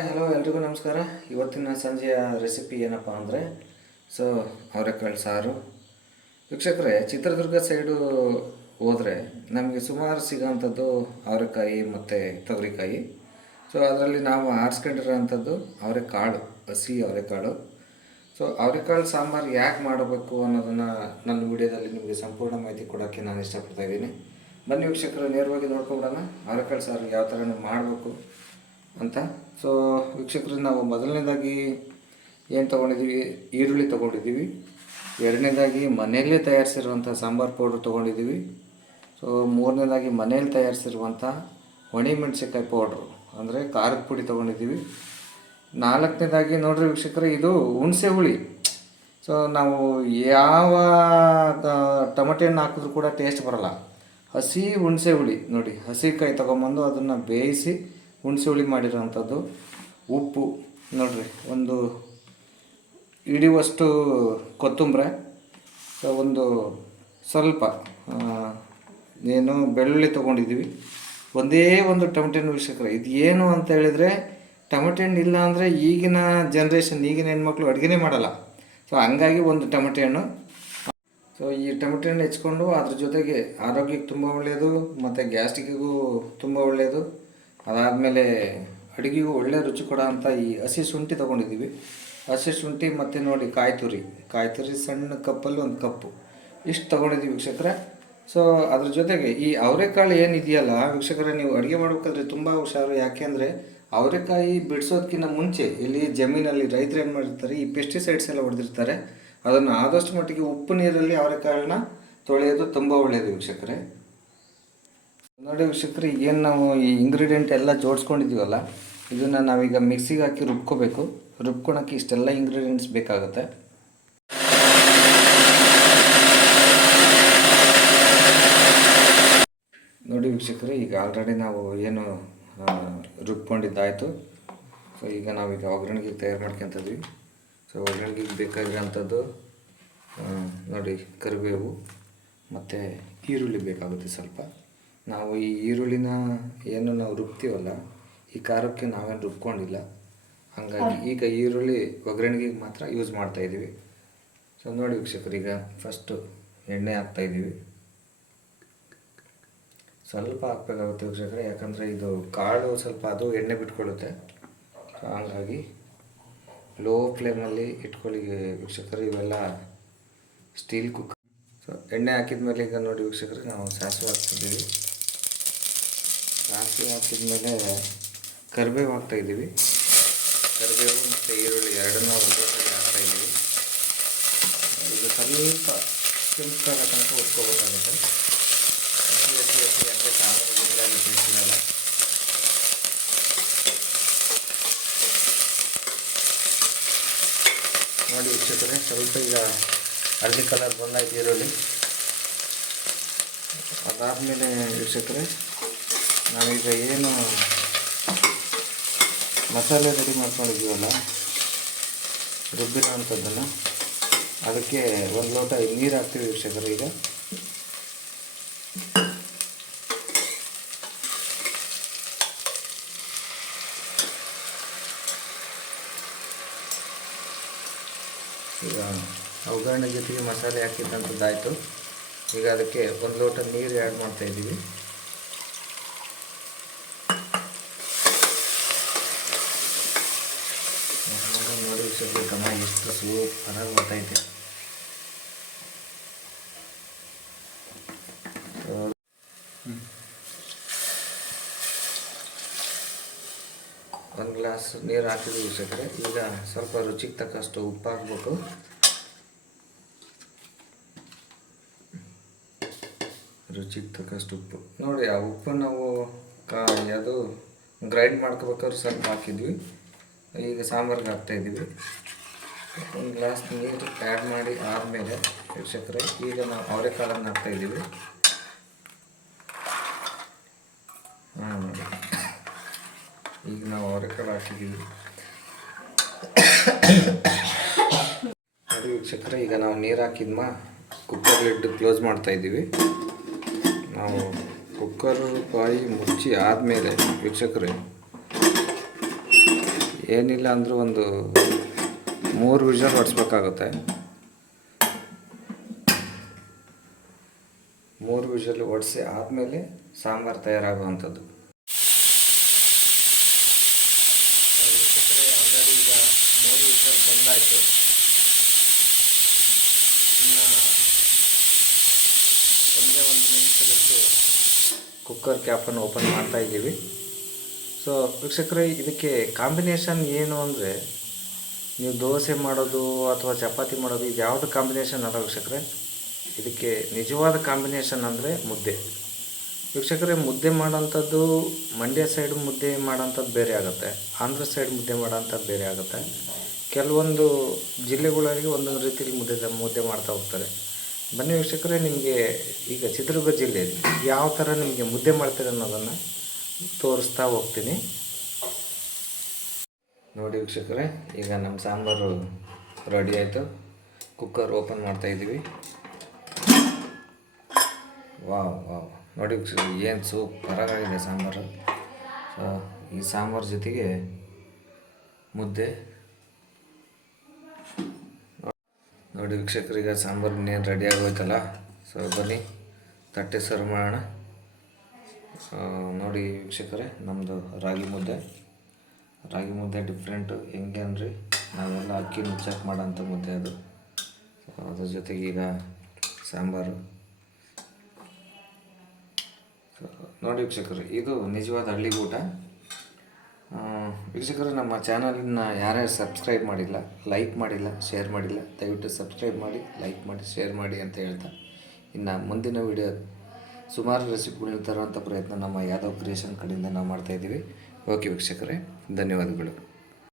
Hi hello ಎಲ್ರಿಗೂ ನಮಸ್ಕಾರ. ಇವತ್ತಿನ ಸಂಜೆಯ ರೆಸಿಪಿ ಏನಪ್ಪ ಅಂದರೆ ಅವರೆಕಾಳು ಸಾರು. ವೀಕ್ಷಕರೇ, ಚಿತ್ರದುರ್ಗ ಸೈಡು ಹೋದರೆ ನಮಗೆ ಸುಮಾರು ಸಿಗೋಂಥದ್ದು ಅವರೆಕಾಯಿ ಮತ್ತು ತೊಗರಿಕಾಯಿ. ಅದರಲ್ಲಿ ನಾವು ಆರಿಸ್ಕೊಂಡಿರೋಂಥದ್ದು ಅವರೆಕಾಳು, ಹಸಿ ಅವರೆಕಾಳು. ಅವರೆಕಾಳು ಸಾಂಬಾರು ಯಾಕೆ ಮಾಡಬೇಕು ಅನ್ನೋದನ್ನು ನನ್ನ ವಿಡಿಯೋದಲ್ಲಿ ನಿಮಗೆ ಸಂಪೂರ್ಣ ಮಾಹಿತಿ ಕೊಡೋಕ್ಕೆ ನಾನು ಇಷ್ಟಪಡ್ತಾಯಿದ್ದೀನಿ. ಬನ್ನಿ ವೀಕ್ಷಕರು, ನೇರವಾಗಿ ನೋಡ್ಕೊಂಬಿಡೋಣ ಅವರೆಕಾಳು ಸಾರು ಯಾವ ಥರ ಮಾಡಬೇಕು ಅಂತ. ವೀಕ್ಷಕರು, ನಾವು ಮೊದಲನೇದಾಗಿ ಏನು ತೊಗೊಂಡಿದ್ದೀವಿ, ಈರುಳ್ಳಿ ತೊಗೊಂಡಿದ್ದೀವಿ. ಎರಡನೇದಾಗಿ ಮನೆಯಲ್ಲೇ ತಯಾರಿಸಿರುವಂಥ ಸಾಂಬಾರು ಪೌಡ್ರ್ ತೊಗೊಂಡಿದ್ದೀವಿ. ಮೂರನೇದಾಗಿ ಮನೇಲಿ ತಯಾರಿಸಿರುವಂಥ ಒಣಮೆಣಸಿನ್ಕಾಯಿ ಪೌಡ್ರು ಅಂದರೆ ಖಾರದ ಪುಡಿ ತೊಗೊಂಡಿದ್ದೀವಿ. ನಾಲ್ಕನೇದಾಗಿ ನೋಡಿರಿ ವೀಕ್ಷಕರೇ, ಇದು ಹುಣಸೆ ಹುಳಿ. ನಾವು ಯಾವ ಟೊಮೆಟೊ ಹಣ್ಣು ಹಾಕಿದ್ರೂ ಕೂಡ ಟೇಸ್ಟ್ ಬರೋಲ್ಲ. ಹಸಿ ಹುಣಸೆ ಹುಳಿ ನೋಡಿ, ಹಸಿಕಾಯಿ ತೊಗೊಂಬಂದು ಅದನ್ನು ಬೇಯಿಸಿ ಹುಣಸೆ ಹುಳಿ ಮಾಡಿರೋವಂಥದ್ದು. ಉಪ್ಪು ನೋಡಿರಿ, ಒಂದು ಹಿಡಿಯುವಷ್ಟು ಕೊತ್ತಂಬರಿ, ಒಂದು ಸ್ವಲ್ಪ ಏನು ಬೆಳ್ಳುಳ್ಳಿ ತೊಗೊಂಡಿದ್ದೀವಿ. ಒಂದೇ ಒಂದು ಟೊಮೆಟೊ ಹಣ್ಣು ವೀಕ್ಷಕರೇ. ಇದು ಏನು ಅಂತ ಹೇಳಿದರೆ, ಟೊಮೆಟೊ ಹಣ್ಣು ಇಲ್ಲ ಅಂದರೆ ಈಗಿನ ಜನ್ರೇಷನ್, ಈಗಿನ ಹೆಣ್ಮಕ್ಳು ಅಡುಗೆನೇ ಮಾಡಲ್ಲ. ಹಂಗಾಗಿ ಒಂದು ಟೊಮೆಟೊ ಹಣ್ಣು. ಈ ಟೊಮೆಟೊ ಹಣ್ಣು ಹೆಚ್ಕೊಂಡು ಅದ್ರ ಜೊತೆಗೆ ಆರೋಗ್ಯಕ್ಕೆ ತುಂಬ ಒಳ್ಳೆಯದು ಮತ್ತು ಗ್ಯಾಸ್ಟ್ರಿಕ್ಕಿಗೂ ತುಂಬ ಒಳ್ಳೆಯದು. ಅದಾದಮೇಲೆ ಅಡುಗೆಗೂ ಒಳ್ಳೆ ರುಚಿ ಕೊಡೋ ಅಂಥ ಈ ಹಸಿ ಶುಂಠಿ ತೊಗೊಂಡಿದ್ದೀವಿ. ಹಸಿ ಶುಂಠಿ ಮತ್ತು ನೋಡಿ ಕಾಯಿ ತುರಿ ಸಣ್ಣ ಕಪ್ಪಲ್ಲಿ ಒಂದು ಕಪ್ಪು ಇಷ್ಟು ತೊಗೊಂಡಿದ್ದೀವಿ ವೀಕ್ಷಕರೇ. ಅದ್ರ ಜೊತೆಗೆ ಈ ಅವರೆಕಾಳು ಏನಿದೆಯಲ್ಲ ವೀಕ್ಷಕರೇ, ನೀವು ಅಡುಗೆ ಮಾಡ್ಬೇಕಾದ್ರೆ ತುಂಬ ಹುಷಾರು. ಯಾಕೆಂದರೆ ಅವರೆಕಾಯಿ ಬಿಡಿಸೋದಕ್ಕಿಂತ ಮುಂಚೆ ಇಲ್ಲಿ ಜಮೀನಲ್ಲಿ ರೈತರು ಏನು ಮಾಡಿರ್ತಾರೆ, ಈ ಪೆಸ್ಟಿಸೈಡ್ಸ್ ಎಲ್ಲ ಹೊಡೆದಿರ್ತಾರೆ. ಅದನ್ನು ಆದಷ್ಟು ಮಟ್ಟಿಗೆ ಉಪ್ಪು ನೀರಲ್ಲಿ ಅವರೆಕಾಳನ್ನ ತೊಳೆಯೋದು ತುಂಬ ಒಳ್ಳೆಯದು ವೀಕ್ಷಕರೇ. ನೋಡಿ ವೀಕ್ಷಕರೇ, ಏನು ನಾವು ಈ ಇಂಗ್ರೀಡಿಯೆಂಟ್ ಎಲ್ಲ ಜೋಡಿಸ್ಕೊಂಡಿದ್ದೀವಲ್ಲ, ಇದನ್ನು ನಾವೀಗ ಮಿಕ್ಸಿಗೆ ಹಾಕಿ ರುಬ್ಕೋಬೇಕು. ರುಬ್ಕೊಳಕ್ಕೆ ಇಷ್ಟೆಲ್ಲ ಇಂಗ್ರೀಡಿಯೆಂಟ್ಸ್ ಬೇಕಾಗುತ್ತೆ. ನೋಡಿ ವೀಕ್ಷಕರೇ, ಈಗ ಆಲ್ರೆಡಿ ನಾವು ಏನು ರುಬ್ಕೊಂಡಿದ್ದಾಯಿತು. ಈಗ ನಾವೀಗ ಒಗ್ಗರಣೆಗೆ ತಯಾರು ಮಾಡ್ಕೊತಿದ್ವಿ. ಒಗ್ಗರಣೆಗೆ ಬೇಕಾಗಿರೋಂಥದ್ದು ನೋಡಿ, ಕರಿಬೇವು ಮತ್ತು ಈರುಳ್ಳಿ ಬೇಕಾಗುತ್ತೆ ಸ್ವಲ್ಪ. ನಾವು ಈ ಈರುಳ್ಳಿನ ಏನು ನಾವು ರುಬ್ತೀವಲ್ಲ, ಈ ಖಾರಕ್ಕೆ ನಾವೇನು ರುಬ್ಕೊಂಡಿಲ್ಲ. ಹಾಗಾಗಿ ಈಗ ಈರುಳ್ಳಿ ಒಗ್ಗರಣೆಗೆ ಮಾತ್ರ ಯೂಸ್ ಮಾಡ್ತಾಯಿದ್ದೀವಿ. ನೋಡಿ ವೀಕ್ಷಕರು, ಈಗ ಫಸ್ಟು ಎಣ್ಣೆ ಹಾಕ್ತಾಯಿದ್ದೀವಿ. ಸ್ವಲ್ಪ ಹಾಕಬೇಕಾಗುತ್ತೆ ವೀಕ್ಷಕರೇ, ಯಾಕಂದರೆ ಇದು ಕಾಳು ಸ್ವಲ್ಪ ಅದು ಎಣ್ಣೆ ಬಿಟ್ಕೊಳ್ಳುತ್ತೆ. ಹಾಗಾಗಿ ಲೋ ಫ್ಲೇಮಲ್ಲಿ ಇಟ್ಕೊಳ್ಳಿ ವೀಕ್ಷಕರೇ. ಇವೆಲ್ಲ ಸ್ಟೀಲ್ ಕುಕ್ಕರ್. ಎಣ್ಣೆ ಹಾಕಿದ ಮೇಲೆ ಈಗ ನೋಡಿ ವೀಕ್ಷಕರೇ, ನಾವು ಸಾಸಿವೆ ಹಾಕ್ತಿದ್ದೀವಿ. ಸಾಸಿವೆ ಹಾಕಿದ ಮೇಲೆ ಕರಿಬೇವು ಹಾಕ್ತಾಯಿದ್ದೀವಿ. ಕರಿಬೇವು ಮತ್ತು ಈರುಳ್ಳಿ ಎರಡನ್ನೂ ಒಂದೇ ಕಡೆ ಹಾಕ್ತಾಯಿದ್ದೀವಿ. ಇದು ಸ್ವಲ್ಪ ಕೆಂಪಾಗೋ ತನಕ ಹುರ್ಕೋಬೇಕಾಗುತ್ತೆ. ಹಸಿ ಅಂದರೆ ಸಾಂಬಾರು ಗಿಡಾಗಿ ಟೇಸ್ಟಿನಲ್ಲ. ನೋಡಿ ವೀಕ್ಷಕರೇ, ಸ್ವಲ್ಪ ಈಗ ಹಳದಿ ಕಲರ್ ಬಂದಾಯ್ತು ಈರುಳ್ಳಿ. ಅದಾದಮೇಲೆ ವೀಕ್ಷಕರೇ, ನಾವೀಗ ಏನು ಮಸಾಲೆ ರೆಡಿ ಮಾಡ್ಕೊಂಡಿದ್ದೀವಲ್ಲ ರುಬ್ಬಿರೋ ಅಂಥದ್ದನ್ನು, ಅದಕ್ಕೆ ಒಂದು ಲೋಟ ನೀರು ಹಾಕ್ತೀವಿ ವೀಕ್ಷಕರೇ. ಈಗ ಒಗ್ಗರಣೆ ಜೊತೆಗೆ ಮಸಾಲೆ ಹಾಕಿದ್ದಂಥದ್ದಾಯಿತು. ಈಗ ಅದಕ್ಕೆ ಒಂದು ಲೋಟ ನೀರು ಆ್ಯಡ್ ಮಾಡ್ತಾಯಿದ್ದೀವಿ. ನೋಡಿ ಸ್ವಲ್ಪ ಘಮ ಎಷ್ಟು ಸೂಪರಾಗಿ ಬರ್ತೈತೆ. ಒಂದು ಗ್ಲಾಸ್ ನೀರು ಹಾಕಿದ್ವಿ ವೀಕ್ಷಕರೇ. ಈಗ ಸ್ವಲ್ಪ ರುಚಿಗೆ ತಕ್ಕಷ್ಟು ಉಪ್ಪು ಹಾಕ್ಬೇಕು. ರುಚಿಗೆ ತಕ್ಕಷ್ಟು ಉಪ್ಪು ನೋಡಿ. ಆ ಉಪ್ಪು ನಾವು ಅದು ಗ್ರೈಂಡ್ ಮಾಡ್ಕೋಬೇಕಾದ್ರೆ ಸ್ವಲ್ಪ ಹಾಕಿದ್ವಿ. ಈಗ ಸಾಂಬಾರಿಗೆ ಹಾಕ್ತಾಯಿದ್ದೀವಿ. ಒಂದು ಗ್ಲಾಸ್ ನೀರು ಆ್ಯಡ್ ಮಾಡಿ ಆದಮೇಲೆ ವೀಕ್ಷಕರೇ, ಈಗ ನಾವು ಅವರೆಕಾಳನ್ನು ಹಾಕ್ತಾಯಿದ್ದೀವಿ. ನೋಡಿ, ಈಗ ನಾವು ಅವರೆಕಾಳು ಹಾಕಿದ್ದೀವಿ. ನೋಡಿ ವೀಕ್ಷಕರೇ, ಈಗ ನಾವು ನೀರು ಹಾಕಿದ್ಮ ಕುಕ್ಕರ್ ಲಿಡ್ ಕ್ಲೋಸ್ ಮಾಡ್ತಾಯಿದ್ದೀವಿ. ನಾವು ಕುಕ್ಕರು ಬಾಯಿ ಮುಚ್ಚಿ ಆದಮೇಲೆ ವೀಕ್ಷಕರೇ ಏನಿಲ್ಲ ಅಂದರೂ ಒಂದು 3 ವಿಷಲ್ ಹೊಡಿಸ್ಬೇಕಾಗುತ್ತೆ. 3 ವಿಷಲ್ ಹೊಡಿಸಿ ಆದಮೇಲೆ ಸಾಂಬಾರು ತಯಾರಾಗುವಂಥದ್ದು. ಆಲ್ರೆಡಿ ಈಗ 3 ವಿಷಲ್ ಬಂದಾಯಿತು. ಇನ್ನು ಒಂದೇ ಒಂದು ನಿಮಿಷದಷ್ಟು ಕುಕ್ಕರ್ ಕ್ಯಾಪನ್ನು ಓಪನ್ ಮಾಡ್ತಾ ಇದ್ದೀವಿ. ಸೊ ವೀಕ್ಷಕರೇ, ಇದಕ್ಕೆ ಕಾಂಬಿನೇಷನ್ ಏನು ಅಂದರೆ, ನೀವು ದೋಸೆ ಮಾಡೋದು ಅಥವಾ ಚಪಾತಿ ಮಾಡೋದು ಇದು ಯಾವುದು ಕಾಂಬಿನೇಷನ್ ಅಲ್ಲ ವೀಕ್ಷಕರೇ. ಇದಕ್ಕೆ ನಿಜವಾದ ಕಾಂಬಿನೇಷನ್ ಅಂದರೆ ಮುದ್ದೆ. ವೀಕ್ಷಕರೇ, ಮುದ್ದೆ ಮಾಡೋಂಥದ್ದು ಮಂಡ್ಯ ಸೈಡ್ ಮುದ್ದೆ ಮಾಡೋಂಥದ್ದು ಬೇರೆ ಆಗುತ್ತೆ, ಆಂಧ್ರ ಸೈಡ್ ಮುದ್ದೆ ಮಾಡೋಂಥದ್ದು ಬೇರೆ ಆಗುತ್ತೆ. ಕೆಲವೊಂದು ಜಿಲ್ಲೆಗಳಲ್ಲಿ ಒಂದೊಂದು ರೀತಿಯಲ್ಲಿ ಮುದ್ದೆ ಮಾಡ್ತಾ ಹೋಗ್ತಾರೆ. ಬನ್ನಿ ವೀಕ್ಷಕರೇ, ನಿಮಗೆ ಈಗ ಚಿತ್ರದುರ್ಗ ಜಿಲ್ಲೆಯಲ್ಲಿ ಯಾವ ಥರ ನಿಮಗೆ ಮುದ್ದೆ ಮಾಡ್ತಾರೆ ಅನ್ನೋದನ್ನು ತೋರಿಸ್ತಾ ಹೋಗ್ತೀನಿ. ನೋಡಿ ವೀಕ್ಷಕರೇ, ಈಗ ನಮ್ಮ ಸಾಂಬಾರು ರೆಡಿ ಆಯಿತು. ಕುಕ್ಕರ್ ಓಪನ್ ಮಾಡ್ತಾಯಿದ್ದೀವಿ. ವಾವ್ ವಾವ್, ನೋಡಿ ವೀಕ್ಷಕರೇ, ಏನು ಸೂಪರಾಗಿದೆ ಸಾಂಬಾರು. ಸೊ ಈ ಸಾಂಬಾರು ಜೊತೆಗೆ ಮುದ್ದೆ. ನೋಡಿ ವೀಕ್ಷಕರಿಗೆ ಸಾಂಬಾರು ಇನ್ನೇನು ರೆಡಿ ಆಗೋಯ್ತಲ್ಲ. ಸೊ ಬನ್ನಿ ತಟ್ಟೆ ಸರ್ವ್ ಮಾಡೋಣ. ನೋಡಿ ವೀಕ್ಷಕರೇ, ನಮ್ಮದು ರಾಗಿ ಮುದ್ದೆ ಡಿಫ್ರೆಂಟು. ಹೆಂಗೆ ಅಂದರೆ ನಾವೆಲ್ಲ ಅಕ್ಕಿ ನುಚ್ಚಕ್ಕೆ ಮಾಡೋಂಥ ಮುದ್ದೆ ಅದು. ಅದ್ರ ಜೊತೆಗೆ ಈಗ ಸಾಂಬಾರು. ನೋಡಿ ವೀಕ್ಷಕರೇ, ಇದು ನಿಜವಾದ ಹಳ್ಳಿಗೂಟ. ವೀಕ್ಷಕರೇ, ನಮ್ಮ ಚಾನಲನ್ನು ಯಾರ್ಯಾರು ಸಬ್ಸ್ಕ್ರೈಬ್ ಮಾಡಿಲ್ಲ, ಲೈಕ್ ಮಾಡಿಲ್ಲ, ಶೇರ್ ಮಾಡಿಲ್ಲ, ದಯವಿಟ್ಟು ಸಬ್ಸ್ಕ್ರೈಬ್ ಮಾಡಿ, ಲೈಕ್ ಮಾಡಿ, ಶೇರ್ ಮಾಡಿ ಅಂತ ಹೇಳ್ತಾ, ಇನ್ನು ಮುಂದಿನ ವಿಡಿಯೋ ಸುಮಾರು ರೆಸಿಪಿಗಳನ್ನ ತರುವಂಥ ಪ್ರಯತ್ನ ನಮ್ಮ ಯಾದವ್ ಕ್ರಿಯೇಷನ್ ಕಡೆಯಿಂದ ನಾವು ಮಾಡ್ತಾಯಿದ್ದೀವಿ. ಓಕೆ ವೀಕ್ಷಕರೇ, ಧನ್ಯವಾದಗಳು.